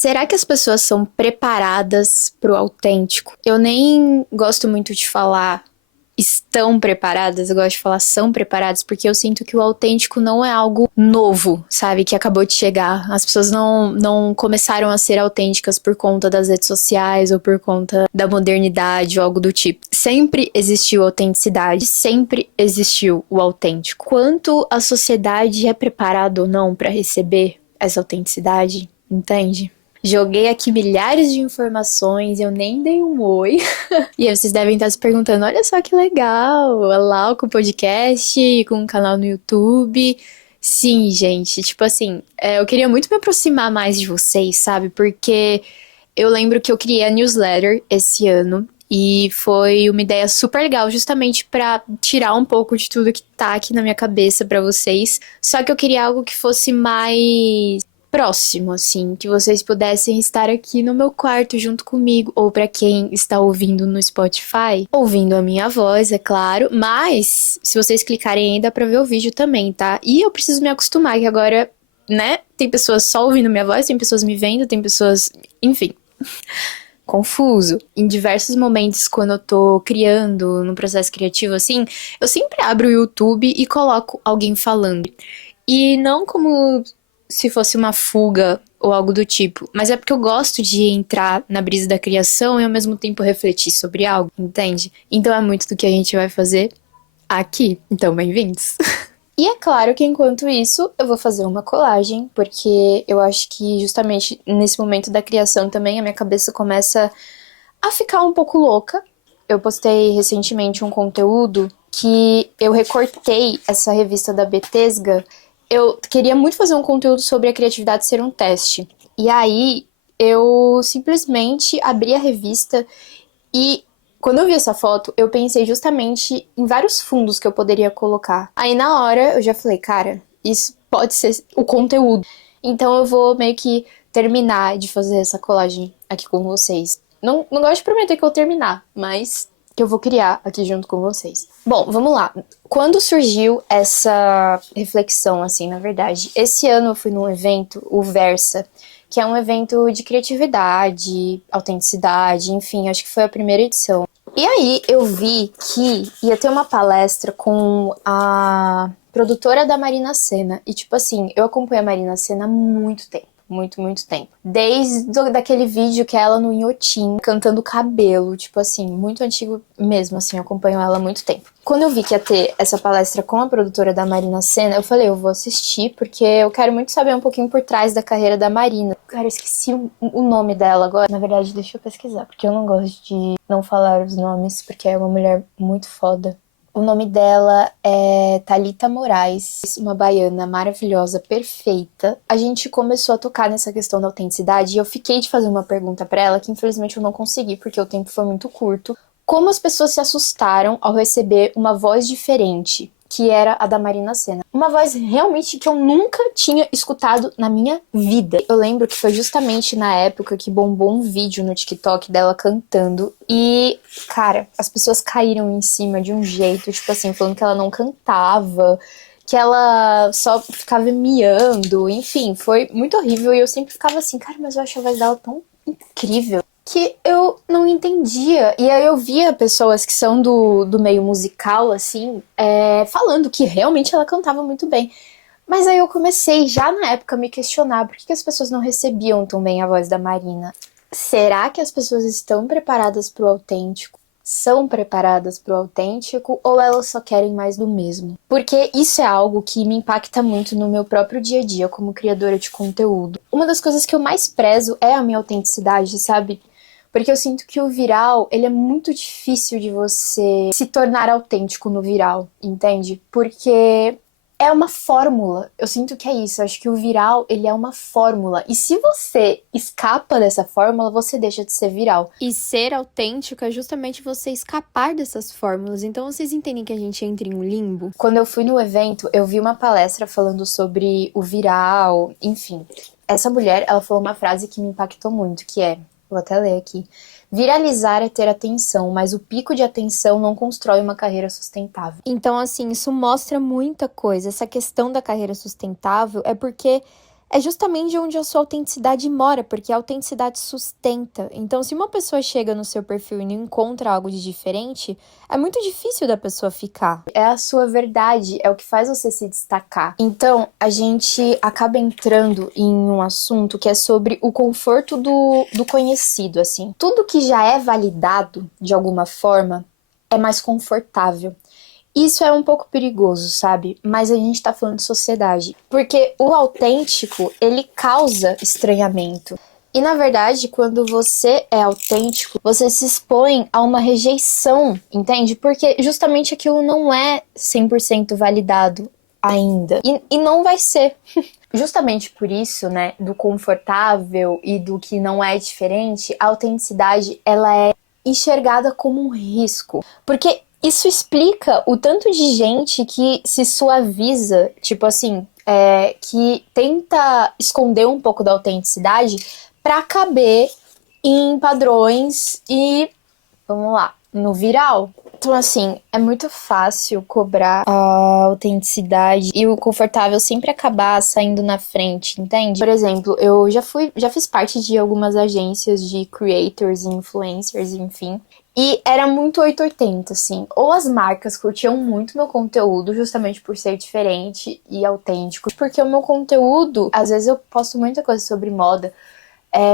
Será que as pessoas são preparadas pro autêntico? Eu nem gosto muito de falar estão preparadas, eu gosto de falar são preparadas, porque eu sinto que o autêntico não é algo novo, sabe? Que acabou de chegar. As pessoas não começaram a ser autênticas por conta das redes sociais ou por conta da modernidade ou algo do tipo. Sempre existiu autenticidade, sempre existiu o autêntico. Quanto a sociedade é preparada ou não para receber essa autenticidade, entende? Joguei aqui milhares de informações, eu nem dei um oi. E aí vocês devem estar se perguntando, olha só que legal, olha lá com o podcast, com um canal no YouTube. Sim, gente, tipo assim, eu queria muito me aproximar mais de vocês, sabe? Porque eu lembro que eu criei a newsletter esse ano e foi uma ideia super legal, justamente pra tirar um pouco de tudo que tá aqui na minha cabeça pra vocês. Só que eu queria algo que fosse mais próximo, assim, que vocês pudessem estar aqui no meu quarto junto comigo, ou pra quem está ouvindo no Spotify, ouvindo a minha voz, é claro, mas se vocês clicarem aí dá pra ver o vídeo também, tá? E eu preciso me acostumar que agora, né, tem pessoas só ouvindo minha voz, tem pessoas me vendo, tem pessoas, enfim, confuso. Em diversos momentos, quando eu tô criando, num processo criativo assim, eu sempre abro o YouTube e coloco alguém falando. E não como se fosse uma fuga ou algo do tipo, mas é porque eu gosto de entrar na brisa da criação e ao mesmo tempo refletir sobre algo, entende? Então é muito do que a gente vai fazer aqui. Então, bem-vindos! E é claro que enquanto isso eu vou fazer uma colagem, porque eu acho que justamente nesse momento da criação também a minha cabeça começa a ficar um pouco louca. Eu postei recentemente um conteúdo que eu recortei essa revista da Betesga. Eu queria muito fazer um conteúdo sobre a criatividade ser um teste. E aí eu simplesmente abri a revista e quando eu vi essa foto, eu pensei justamente em vários fundos que eu poderia colocar. Aí na hora eu já falei, cara, isso pode ser o conteúdo. Então eu vou meio que terminar de fazer essa colagem aqui com vocês. Não gosto de prometer que eu vou terminar, mas que eu vou criar aqui junto com vocês. Bom, vamos lá. Quando surgiu essa reflexão, assim, na verdade, esse ano eu fui num evento, o Versa, que é um evento de criatividade, autenticidade, enfim, acho que foi a primeira edição. E aí eu vi que ia ter uma palestra com a produtora da Marina Sena. E tipo assim, eu acompanho a Marina Sena há muito tempo. Muito, muito tempo. Daquele vídeo que é ela no Inhotim, cantando Cabelo. Tipo assim, muito antigo mesmo, assim, eu acompanho ela há muito tempo. Quando eu vi que ia ter essa palestra com a produtora da Marina Sena, eu falei, eu vou assistir, porque eu quero muito saber um pouquinho por trás da carreira da Marina. Cara, eu esqueci o nome dela agora. Na verdade, deixa eu pesquisar, porque eu não gosto de não falar os nomes, porque é uma mulher muito foda. O nome dela é Thalita Moraes, uma baiana maravilhosa, perfeita. A gente começou a tocar nessa questão da autenticidade e eu fiquei de fazer uma pergunta pra ela que infelizmente eu não consegui porque o tempo foi muito curto. Como as pessoas se assustaram ao receber uma voz diferente, que era a da Marina Sena. Uma voz realmente que eu nunca tinha escutado na minha vida. Eu lembro que foi justamente na época que bombou um vídeo no TikTok dela cantando e, cara, as pessoas caíram em cima de um jeito, tipo assim, falando que ela não cantava, que ela só ficava miando, enfim, foi muito horrível e eu sempre ficava assim, cara, mas eu acho a voz dela tão incrível que eu não entendia. E aí eu via pessoas que são do meio musical, assim, falando que realmente ela cantava muito bem. Mas aí eu comecei, já na época, a me questionar por que as pessoas não recebiam tão bem a voz da Marina. Será que as pessoas estão preparadas pro autêntico? São preparadas pro autêntico ou elas só querem mais do mesmo? Porque isso é algo que me impacta muito no meu próprio dia a dia como criadora de conteúdo. Uma das coisas que eu mais prezo é a minha autenticidade, sabe? Porque eu sinto que o viral, ele é muito difícil de você se tornar autêntico no viral, entende? Porque é uma fórmula. Eu sinto que é isso. Eu acho que o viral, ele é uma fórmula. E se você escapa dessa fórmula, você deixa de ser viral. E ser autêntico é justamente você escapar dessas fórmulas. Então vocês entendem que a gente entra em um limbo? Quando eu fui no evento, eu vi uma palestra falando sobre o viral, enfim. Essa mulher, ela falou uma frase que me impactou muito, que é, vou até ler aqui: viralizar é ter atenção, mas o pico de atenção não constrói uma carreira sustentável. Então, assim, isso mostra muita coisa. Essa questão da carreira sustentável é porque é justamente onde a sua autenticidade mora, porque a autenticidade sustenta. Então, se uma pessoa chega no seu perfil e não encontra algo de diferente, é muito difícil da pessoa ficar. É a sua verdade, é o que faz você se destacar. Então, a gente acaba entrando em um assunto que é sobre o conforto do conhecido, assim. Tudo que já é validado, de alguma forma, é mais confortável. Isso é um pouco perigoso, sabe? Mas a gente tá falando de sociedade. Porque o autêntico, ele causa estranhamento. E na verdade, quando você é autêntico, você se expõe a uma rejeição, entende? Porque justamente aquilo não é 100% validado ainda. E não vai ser. Justamente por isso, né, do confortável e do que não é diferente, a autenticidade, ela é enxergada como um risco. Porque isso explica o tanto de gente que se suaviza, tipo assim, que tenta esconder um pouco da autenticidade pra caber em padrões e, vamos lá, no viral. Então, assim, é muito fácil cobrar a autenticidade e o confortável sempre acabar saindo na frente, entende? Por exemplo, eu já fiz parte de algumas agências de creators e influencers, enfim. E era muito 880, assim. Ou as marcas curtiam muito meu conteúdo, justamente por ser diferente e autêntico. Porque o meu conteúdo, às vezes eu posto muita coisa sobre moda,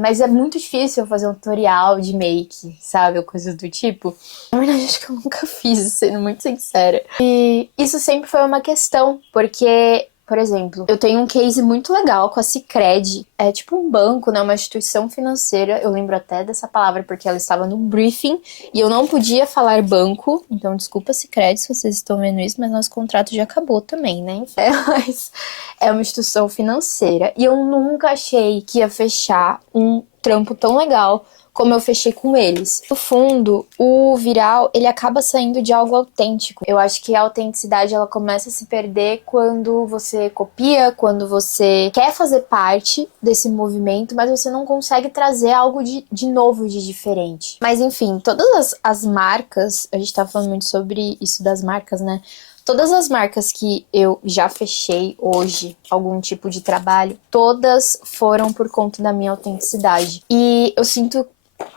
mas é muito difícil eu fazer um tutorial de make, sabe? Ou coisas do tipo. Na verdade, acho que eu nunca fiz, sendo muito sincera. E isso sempre foi uma questão, porque, por exemplo, eu tenho um case muito legal com a Sicredi. É tipo um banco, né? Uma instituição financeira. Eu lembro até dessa palavra porque ela estava no briefing e eu não podia falar banco. Então, desculpa, Sicredi, se vocês estão vendo isso, mas nosso contrato já acabou também, né? Mas é uma instituição financeira. E eu nunca achei que ia fechar um trampo tão legal como eu fechei com eles. No fundo, o viral, ele acaba saindo de algo autêntico. Eu acho que a autenticidade, ela começa a se perder quando você copia, quando você quer fazer parte desse movimento, mas você não consegue trazer algo de novo, de diferente. Mas enfim, todas as marcas, a gente tá falando muito sobre isso das marcas, né? Todas as marcas que eu já fechei hoje, algum tipo de trabalho, todas foram por conta da minha autenticidade. E eu sinto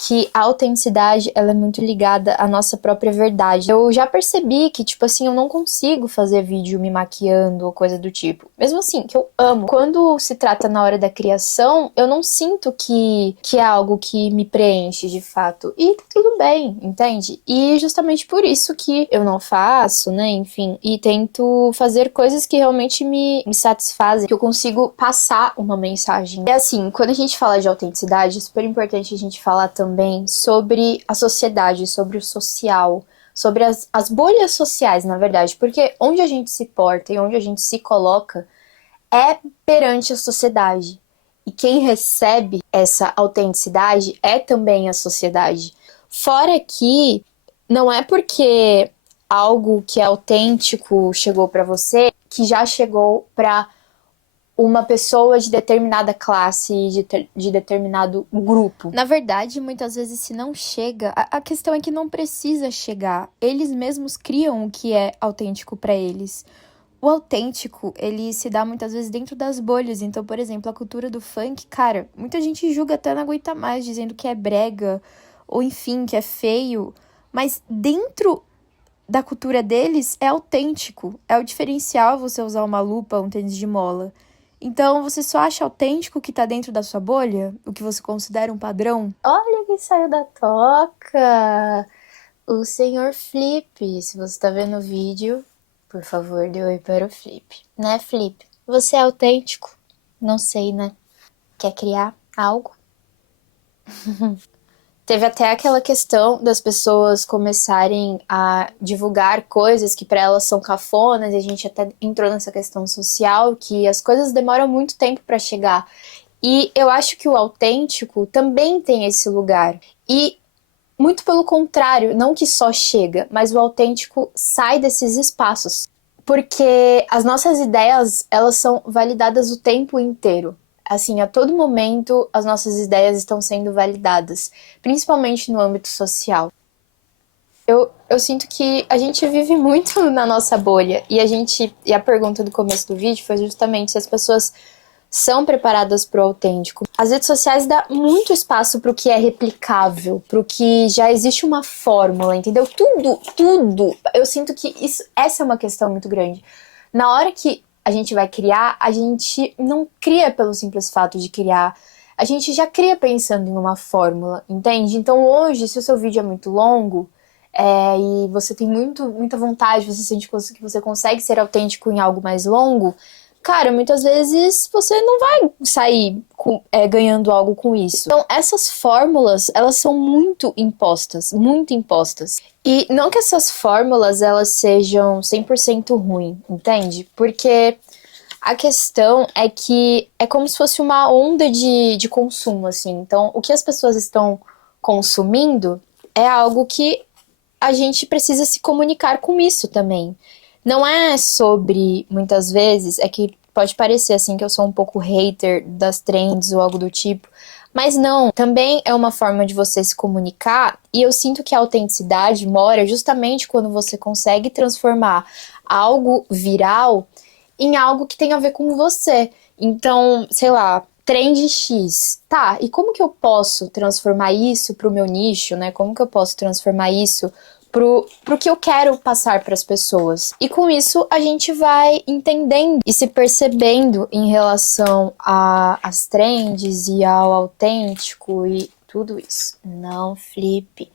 que a autenticidade, ela é muito ligada à nossa própria verdade. Eu já percebi que, tipo assim, eu não consigo fazer vídeo me maquiando ou coisa do tipo. Mesmo assim, que eu amo. Quando se trata na hora da criação, eu não sinto que é algo que me preenche de fato. E tá tudo bem, entende? E justamente por isso que eu não faço, né? Enfim, e tento fazer coisas que realmente me satisfazem, que eu consigo passar uma mensagem. É assim, quando a gente fala de autenticidade, é super importante a gente falar também sobre a sociedade, sobre o social, sobre as bolhas sociais, na verdade, porque onde a gente se porta e onde a gente se coloca é perante a sociedade. E quem recebe essa autenticidade é também a sociedade. Fora que não é porque algo que é autêntico chegou para você que já chegou para uma pessoa de determinada classe, de determinado grupo. Na verdade, muitas vezes se não chega, a questão é que não precisa chegar. Eles mesmos criam o que é autêntico para eles. O autêntico, ele se dá muitas vezes dentro das bolhas. Então, por exemplo, a cultura do funk, cara, muita gente julga até não aguenta mais, dizendo que é brega, ou enfim, que é feio. Mas dentro da cultura deles é autêntico. É o diferencial você usar uma lupa, um tênis de mola. Então, você só acha autêntico o que tá dentro da sua bolha? O que você considera um padrão? Olha quem saiu da toca! O senhor Flip. Se você tá vendo o vídeo, por favor, dê oi para o Flip. Né, Flip? Você é autêntico? Não sei, né? Quer criar algo? Teve até aquela questão das pessoas começarem a divulgar coisas que para elas são cafonas, e a gente até entrou nessa questão social, que as coisas demoram muito tempo para chegar. E eu acho que o autêntico também tem esse lugar. E muito pelo contrário, não que só chega, mas o autêntico sai desses espaços. Porque as nossas ideias, elas são validadas o tempo inteiro. Assim, a todo momento as nossas ideias estão sendo validadas, principalmente no âmbito social. Eu sinto que a gente vive muito na nossa bolha, e a pergunta do começo do vídeo foi justamente se as pessoas são preparadas para o autêntico. As redes sociais dão muito espaço para o que é replicável, para o que já existe uma fórmula, entendeu? Tudo. Eu sinto que essa é uma questão muito grande. Na hora que a gente vai criar, a gente não cria pelo simples fato de criar. A gente já cria pensando em uma fórmula, entende? Então hoje, se o seu vídeo é muito longo, e você tem muita vontade, você sente que você consegue ser autêntico em algo mais longo, cara, muitas vezes você não vai sair ganhando algo com isso. Então, essas fórmulas, elas são muito impostas. E não que essas fórmulas, elas sejam 100% ruim, entende? Porque a questão é que é como se fosse uma onda de consumo, assim. Então, o que as pessoas estão consumindo é algo que a gente precisa se comunicar com isso também. Não é sobre, muitas vezes, é que pode parecer assim que eu sou um pouco hater das trends ou algo do tipo, mas não, também é uma forma de você se comunicar, e eu sinto que a autenticidade mora justamente quando você consegue transformar algo viral em algo que tem a ver com você. Então, sei lá, trend X. Tá, e como que eu posso transformar isso pro meu nicho, né? Como que eu posso transformar isso pro que eu quero passar para as pessoas? E com isso a gente vai entendendo e se percebendo em relação às trends e ao autêntico e tudo isso. Não, Felipe,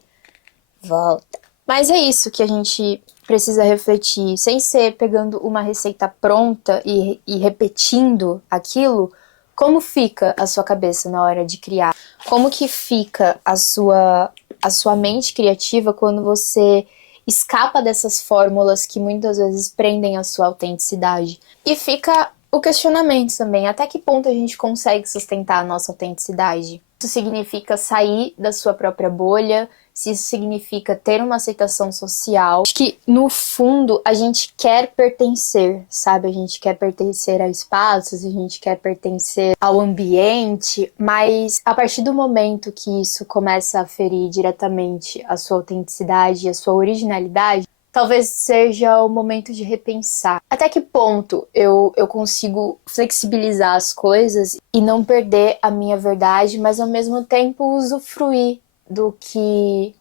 volta. Mas é isso que a gente precisa refletir, sem ser pegando uma receita pronta e repetindo aquilo. Como fica a sua cabeça na hora de criar? Como que fica a sua mente criativa quando você escapa dessas fórmulas que muitas vezes prendem a sua autenticidade? E fica o questionamento também, até que ponto a gente consegue sustentar a nossa autenticidade? Isso significa sair da sua própria bolha, se isso significa ter uma aceitação social. Acho que, no fundo, a gente quer pertencer, sabe? A gente quer pertencer a espaços, a gente quer pertencer ao ambiente, mas a partir do momento que isso começa a ferir diretamente a sua autenticidade e a sua originalidade, talvez seja o momento de repensar. Até que ponto eu consigo flexibilizar as coisas e não perder a minha verdade, mas ao mesmo tempo usufruir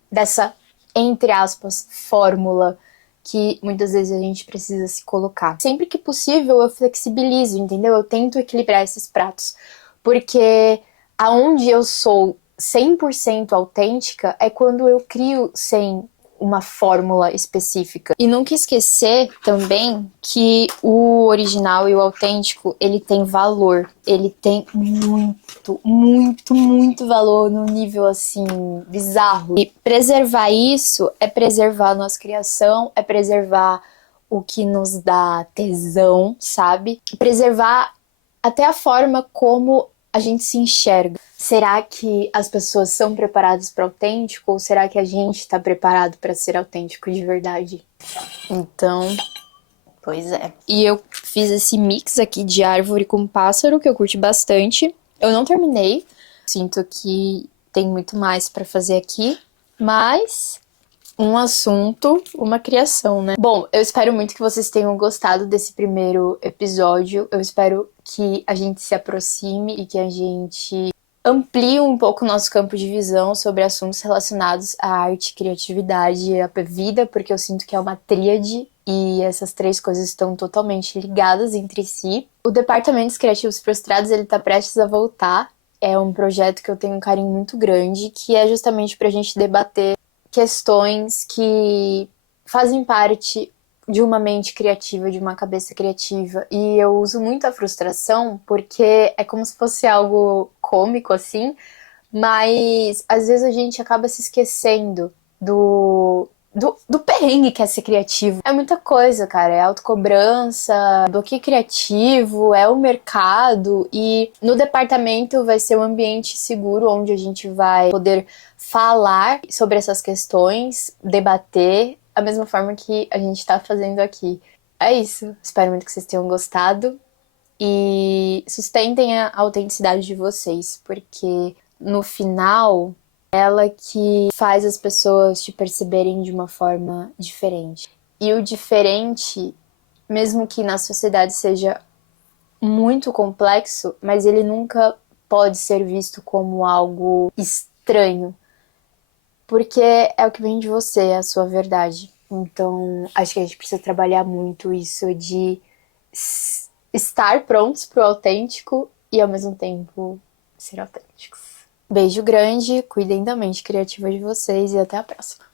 dessa, entre aspas, fórmula que muitas vezes a gente precisa se colocar. Sempre que possível eu flexibilizo, entendeu? Eu tento equilibrar esses pratos, porque aonde eu sou 100% autêntica é quando eu crio sem uma fórmula específica. E nunca esquecer também que o original e o autêntico, ele tem valor. Ele tem muito valor num nível assim bizarro. E preservar isso é preservar a nossa criação, é preservar o que nos dá tesão, sabe? Preservar até a forma como a gente se enxerga. Será que as pessoas são preparadas para autêntico ou será que a gente está preparado para ser autêntico de verdade? Então, pois é. E eu fiz esse mix aqui de árvore com pássaro que eu curti bastante. Eu não terminei, sinto que tem muito mais para fazer aqui, mas um assunto, uma criação, né? Bom, eu espero muito que vocês tenham gostado desse primeiro episódio. Eu espero que a gente se aproxime e que a gente amplie um pouco o nosso campo de visão sobre assuntos relacionados à arte, criatividade e à vida, porque eu sinto que é uma tríade e essas três coisas estão totalmente ligadas entre si. O Departamentos Criativos Frustrados, ele tá prestes a voltar. É um projeto que eu tenho um carinho muito grande, que é justamente pra gente debater questões que fazem parte de uma mente criativa, de uma cabeça criativa. E eu uso muito a frustração porque é como se fosse algo cômico, assim, mas às vezes a gente acaba se esquecendo do perrengue que é ser criativo. É muita coisa, cara. É autocobrança, bloqueio criativo, é o mercado. E no departamento vai ser um ambiente seguro onde a gente vai poder falar sobre essas questões, debater, da mesma forma que a gente tá fazendo aqui. É isso. Espero muito que vocês tenham gostado. E sustentem a autenticidade de vocês, porque no final ela que faz as pessoas te perceberem de uma forma diferente. E o diferente, mesmo que na sociedade seja muito complexo, mas ele nunca pode ser visto como algo estranho, porque é o que vem de você, é a sua verdade. Então, acho que a gente precisa trabalhar muito isso de estar prontos pro autêntico e ao mesmo tempo ser autênticos. Beijo grande, cuidem da mente criativa de vocês e até a próxima.